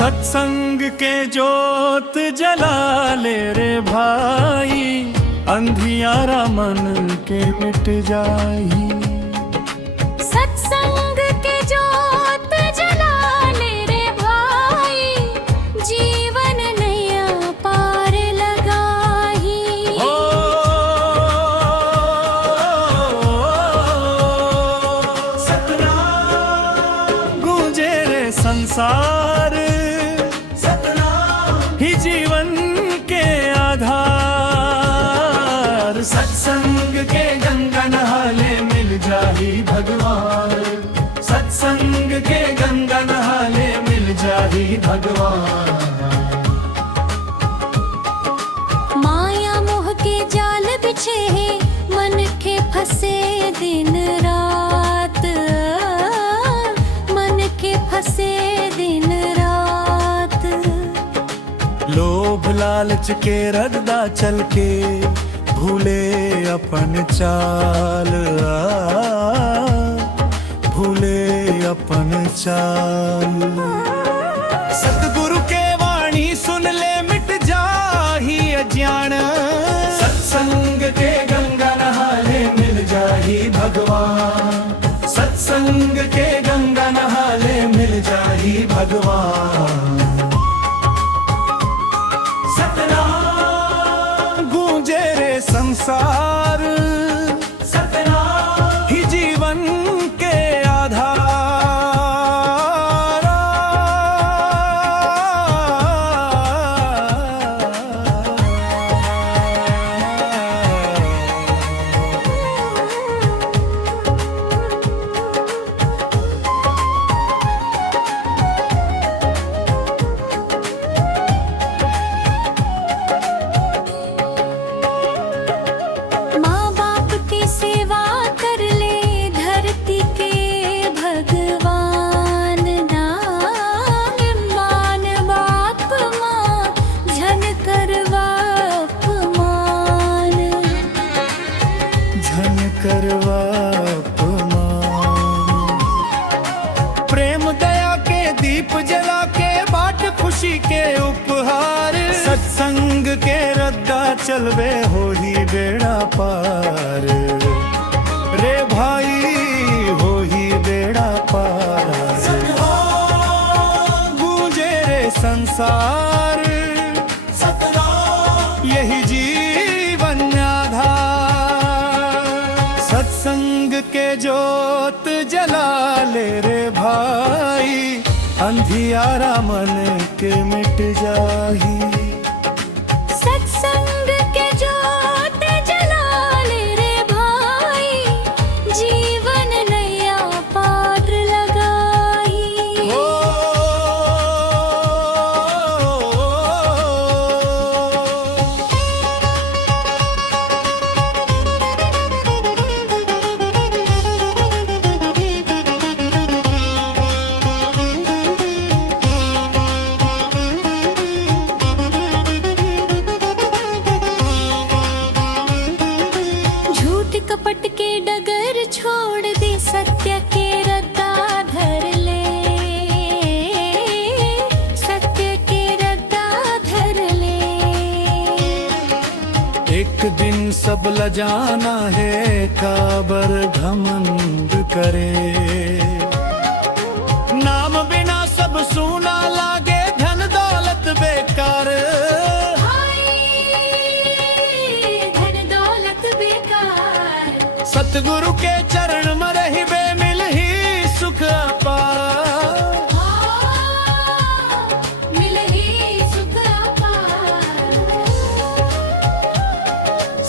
सत्संग के जोत जला ले रे भाई, अंधियारा मन के मिट जाही। सत्संग के जोत जला ले रे भाई, जीवन नैया पार लगाही। हो सतनाम गूंजे रे संसार, ही जीवन के आधार। सत्संग के गंगा नहाले मिल जाही भगवान, सत्संग के गंगा नहाले मिल जाही भगवान। माया मोह के जाल बिछे हैं, मन के फंसे दिन रात, मन के फंसे दिन रात। लोभ लालच के रद्दा चल के, भूले अपन चाल, भूले अपन चाल। सतगुरु के वाणी सुन ले मिट जाही अज्ञान, सत्संग के गंगा नहाले मिल जाही भगवान, सत्संग के गंगा नहाले मिल जाही भगवान। सतनाम गूंजे रे संसार, सतनाम ही जीवन के आधार। माँ बाप की सेवा कर ले, धरती के भगवान नाम। मान बाप माँ झन करवा अपमान, झन करवा अपमान। प्रेम दया के दीप जला के बाट खुशी के उपहार। सत्संग के रद्दा चलवे हो ही बेड़ा पार, रे भाई हो ही बेड़ा पार। गूंजे रे संसार, यही जीवन आधार। सत्संग के जोत जला ले रे भाई, अंधियारा मन के मिट जाही। सत्संग के जोत जला ले रे भाई, जीवन नैया पार लगाही। ओ झूठ कपट के डगर छोड़ दे, सत्य के रद्दा धर ले, सत्य के रद्दा धर ले। एक दिन सब लजाना है, काबर घमंड करे। नाम बिना सब सूना लागे, धन दौलत बेकार। धन दौलत बेकार, सतगुरु के चरण में रही बे मिल ही सुख अपार। मिल ही सुख अपार।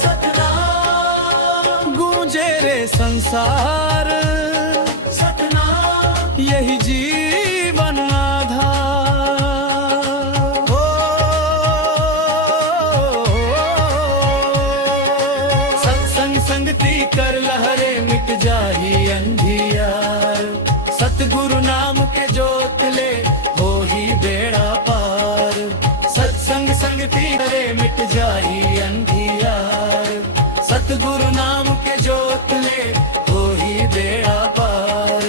सतनाम गूंजे रे संसार, सतनाम यही जीवन आधार। हो सत्संग संगति कर लहरे मिट जाही अंधियार। सतगुरु नाम के जोत ले हो ही बेड़ा पार। सत्संग संगति करे मिट जाही अंधियार। सतगुरु नाम के जोत ले हो ही बेड़ा पार।